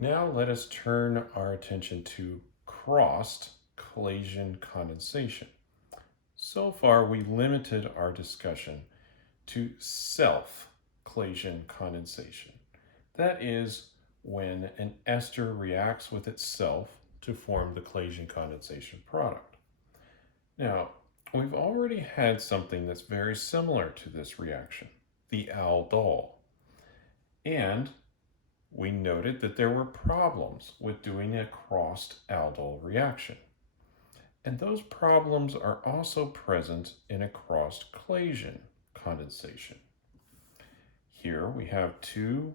Now let us turn our attention to crossed Claisen condensation. So far, we limited our discussion to self-Claisen condensation. That is when an ester reacts with itself to form the Claisen condensation product. Now, we've already had something that's very similar to this reaction, the aldol. And we noted that there were problems with doing a crossed aldol reaction. And those problems are also present in a crossed Claisen condensation. Here we have two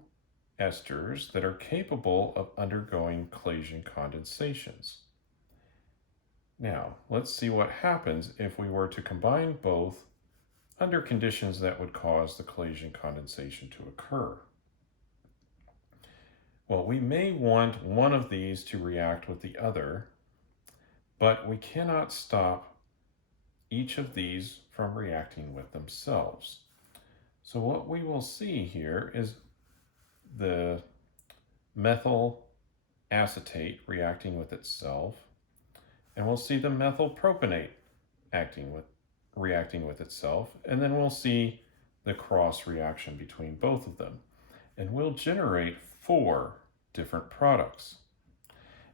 esters that are capable of undergoing Claisen condensations. Now, let's see what happens if we were to combine both under conditions that would cause the Claisen condensation to occur. Well, we may want one of these to react with the other, but we cannot stop each of these from reacting with themselves. So what we will see here is the methyl acetate reacting with itself, and we'll see the methyl propionate reacting with itself, and then we'll see the cross reaction between both of them. And we'll generate 4 different products.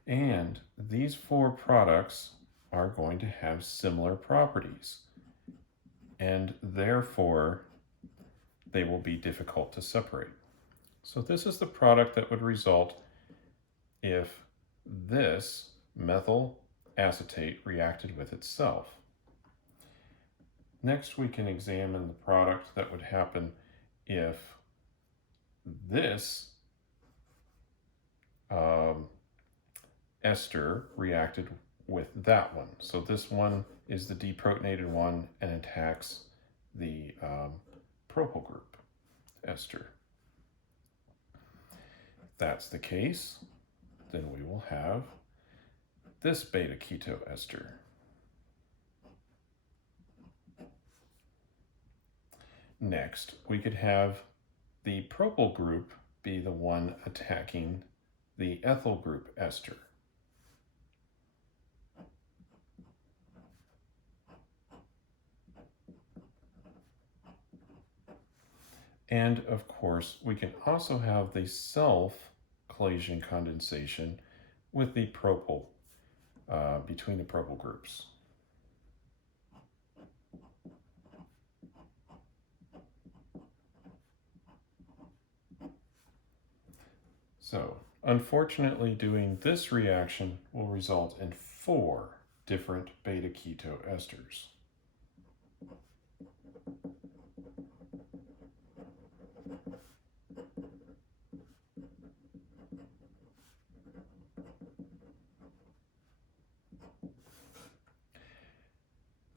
And these 4 products are going to have similar properties. And therefore, they will be difficult to separate. So this is the product that would result if this methyl acetate reacted with itself. Next, we can examine the product that would happen if this ester reacted with that one. So this one is the deprotonated one and attacks the propyl group ester. If that's the case, then we will have this beta keto ester. Next, we could have the propyl group be the one attacking the ethyl group ester. And of course, we can also have the self-Claisen condensation with the propyl, between the propyl groups. So, unfortunately, doing this reaction will result in 4 different beta keto esters.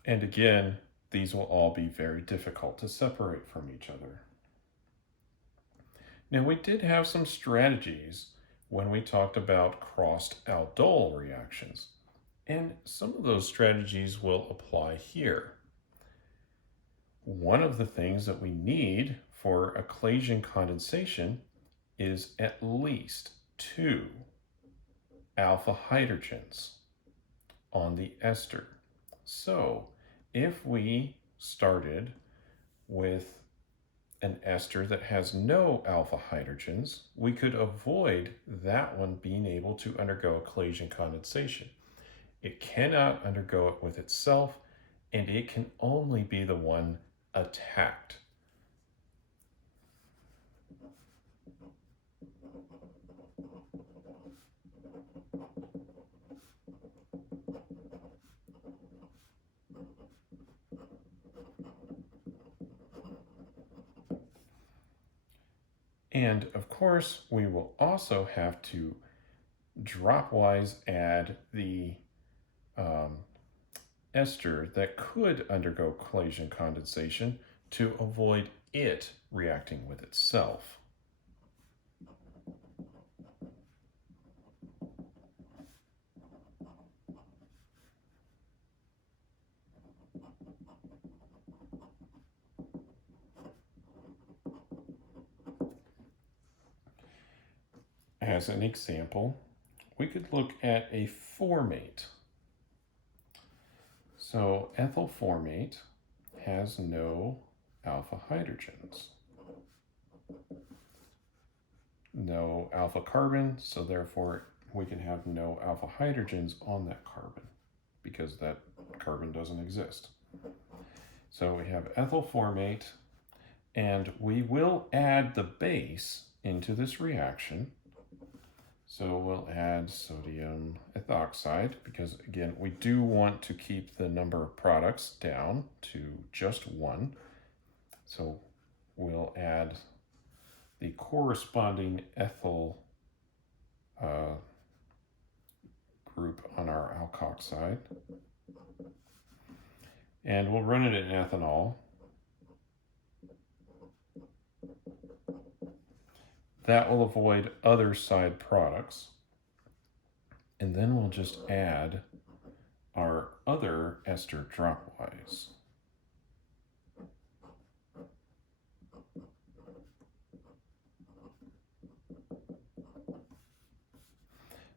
And again, these will all be very difficult to separate from each other. Now, we did have some strategies when we talked about crossed aldol reactions, and some of those strategies will apply here. One of the things that we need for a Claisen condensation is at least 2 alpha hydrogens on the ester. So if we started with an ester that has no alpha hydrogens, we could avoid that one being able to undergo a Claisen condensation. It cannot undergo it with itself, and it can only be the one attacked. And of course, we will also have to dropwise add the ester that could undergo Claisen condensation to avoid it reacting with itself. as an example, we could look at a formate. So ethyl formate has no alpha hydrogens, no alpha carbon, so therefore we can have no alpha hydrogens on that carbon because that carbon doesn't exist. So we have ethyl formate, and we will add the base into this reaction. So we'll add sodium ethoxide because, again, we do want to keep the number of products down to just one. So we'll add the corresponding ethyl group on our alkoxide. And we'll run it in ethanol. That will avoid other side products. And then we'll just add our other ester dropwise.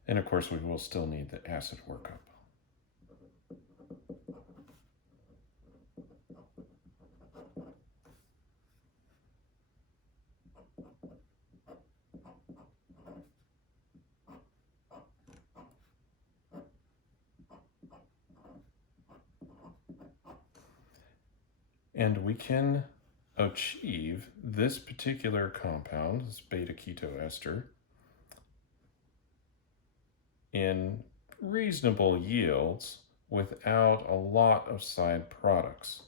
And of course, we will still need the acid workup. And we can achieve this particular compound, this beta keto ester, in reasonable yields without a lot of side products.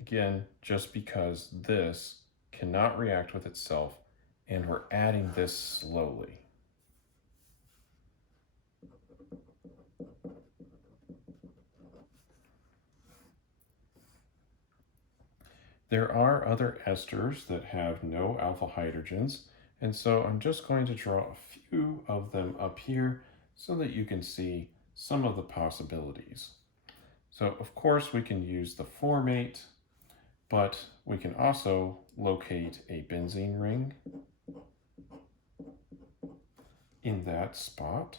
Again, just because this cannot react with itself and we're adding this slowly. There are other esters that have no alpha hydrogens, and so I'm just going to draw a few of them up here so that you can see some of the possibilities. So of course we can use the formate, but we can also locate a benzene ring in that spot.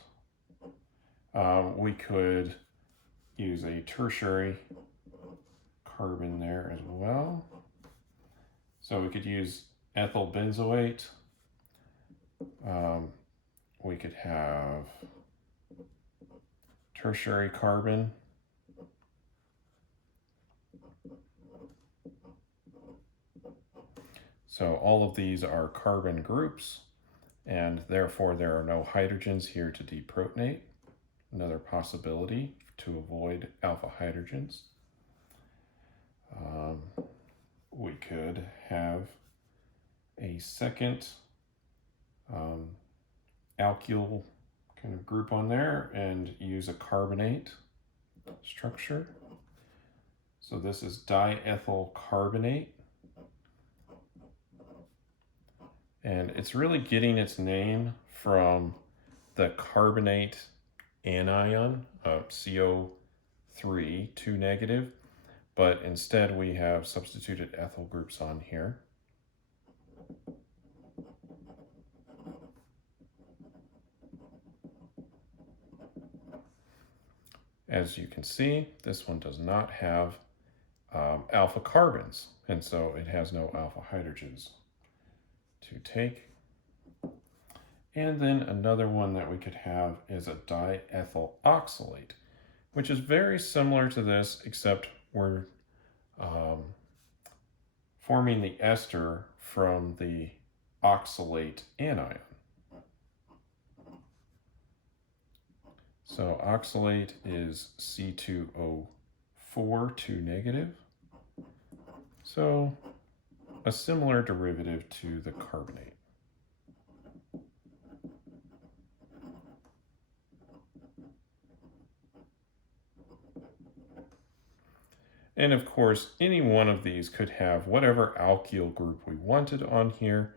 We could use a tertiary carbon there as well. So we could use ethyl benzoate. We could have tertiary carbon. So all of these are carbon groups, and therefore there are no hydrogens here to deprotonate. Another possibility to avoid alpha hydrogens. We could have a second alkyl kind of group on there and use a carbonate structure. So this is diethyl carbonate. And it's really getting its name from the carbonate anion, CO3, 2 negative, but instead we have substituted ethyl groups on here. As you can see, this one does not have alpha carbons, and so it has no alpha hydrogens to take. And then another one that we could have is a diethyl oxalate, which is very similar to this, except we're forming the ester from the oxalate anion. So oxalate is C2O4, 2 negative. So a similar derivative to the carbonate. And of course, any one of these could have whatever alkyl group we wanted on here.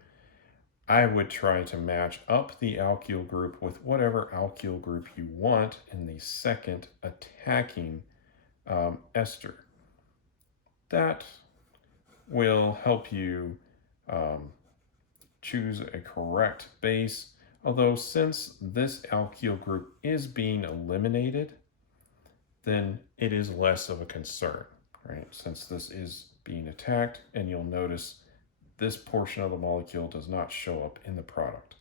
I would try to match up the alkyl group with whatever alkyl group you want in the second attacking ester. That will help you choose a correct base, Although since this alkyl group is being eliminated, then it is less of a concern, right? Since this is being attacked, and you'll notice this portion of the molecule does not show up in the product.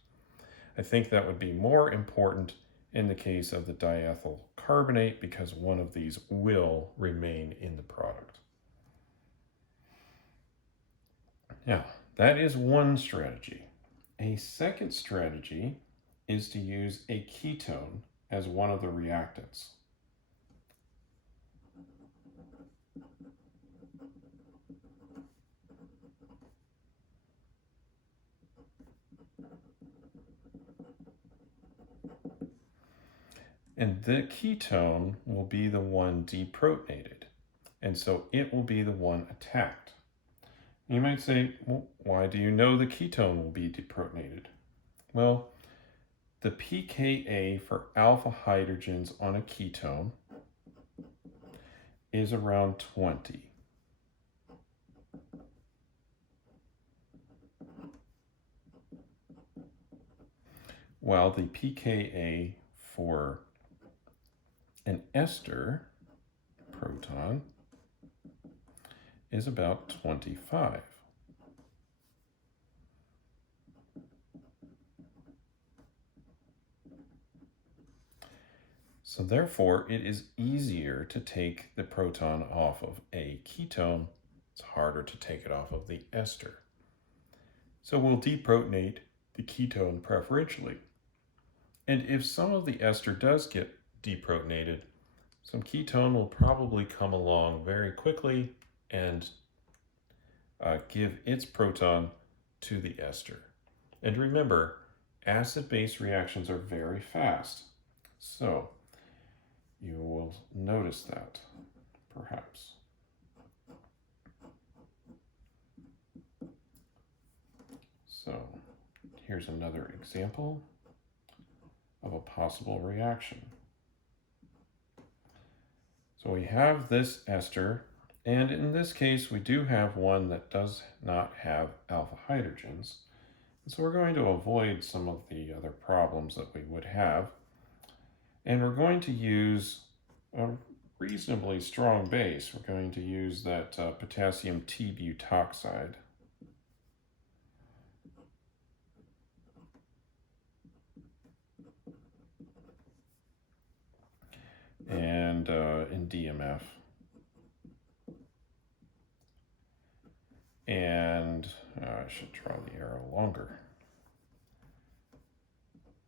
I think that would be more important in the case of the diethyl carbonate because one of these will remain in the product. Now, that is one strategy. A second strategy is to use a ketone as one of the reactants. And the ketone will be the one deprotonated, and so it will be the one attacked. You might say, well, why do you know the ketone will be deprotonated? Well, the pKa for alpha hydrogens on a ketone is around 20. While the pKa for an ester proton is about 25. So therefore, it is easier to take the proton off of a ketone. It's harder to take it off of the ester. So we'll deprotonate the ketone preferentially. And if some of the ester does get deprotonated, some ketone will probably come along very quickly and give its proton to the ester. And remember, acid-base reactions are very fast. So you will notice that, perhaps. So here's another example of a possible reaction. So we have this ester, and in this case we do have one that does not have alpha hydrogens. So we're going to avoid some of the other problems that we would have. And we're going to use a reasonably strong base. We're going to use that potassium T-butoxide. And in DMF. And I should draw the arrow longer.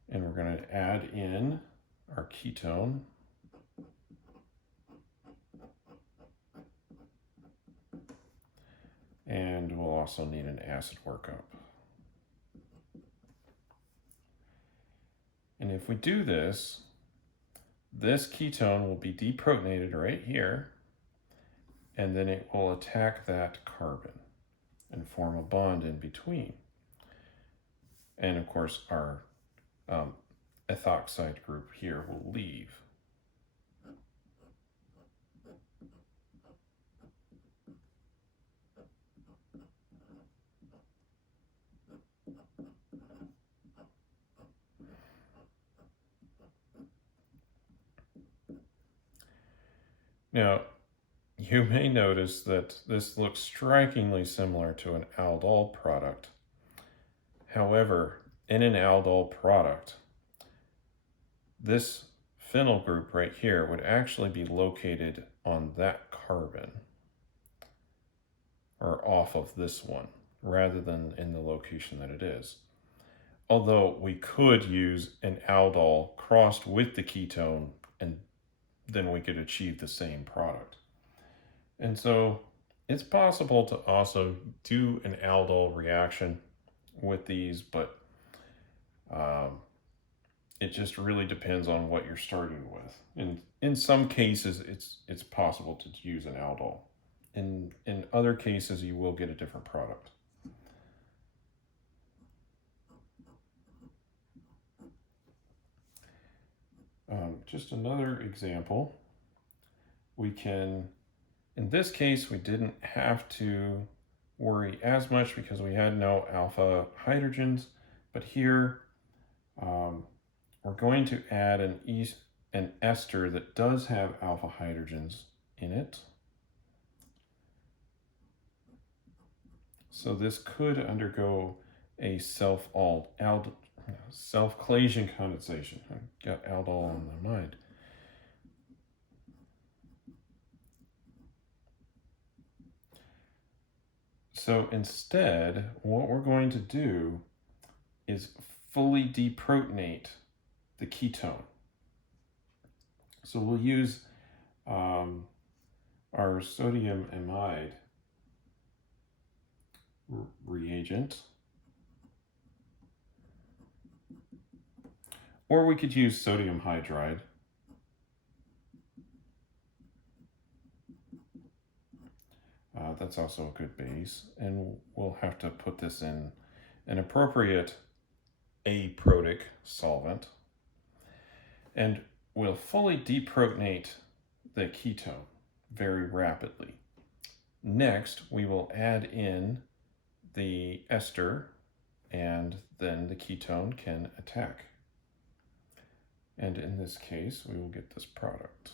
And we're going to add in our ketone. And we'll also need an acid workup. And if we do this, this ketone will be deprotonated right here, and then it will attack that carbon and form a bond in between. And of course, our ethoxide group here will leave. Now, you may notice that this looks strikingly similar to an aldol product. However, in an aldol product, this phenyl group right here would actually be located on that carbon, or off of this one, rather than in the location that it is. Although we could use an aldol crossed with the ketone, and then we could achieve the same product. And so it's possible to also do an aldol reaction with these, but it just really depends on what you're starting with. And in some cases, it's possible to use an aldol. In other cases, you will get a different product. Just another example, we can, in this case, we didn't have to worry as much because we had no alpha hydrogens, but here we're going to add an ester that does have alpha hydrogens in it. So this could undergo a self-Claisen condensation. I got aldol on my mind. So instead, what we're going to do is fully deprotonate the ketone. So we'll use our sodium amide reagent, or we could use sodium hydride. That's also a good base, and we'll have to put this in an appropriate aprotic solvent, and we'll fully deprotonate the ketone very rapidly. Next, we will add in the ester, and then the ketone can attack. And in this case, we will get this product.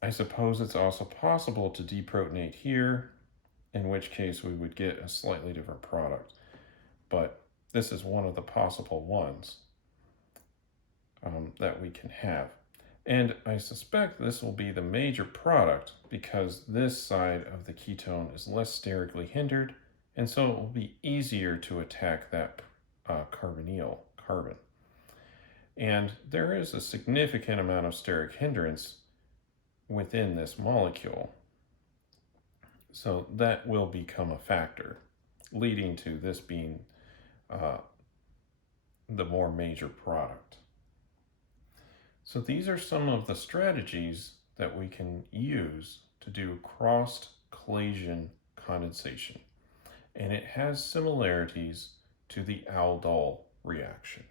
I suppose it's also possible to deprotonate here, in which case we would get a slightly different product. But this is one of the possible ones that we can have. And I suspect this will be the major product because this side of the ketone is less sterically hindered, and so it will be easier to attack that carbonyl carbon. And there is a significant amount of steric hindrance within this molecule. So that will become a factor, leading to this being the more major product. So these are some of the strategies that we can use to do crossed Claisen condensation. And it has similarities to the aldol reaction.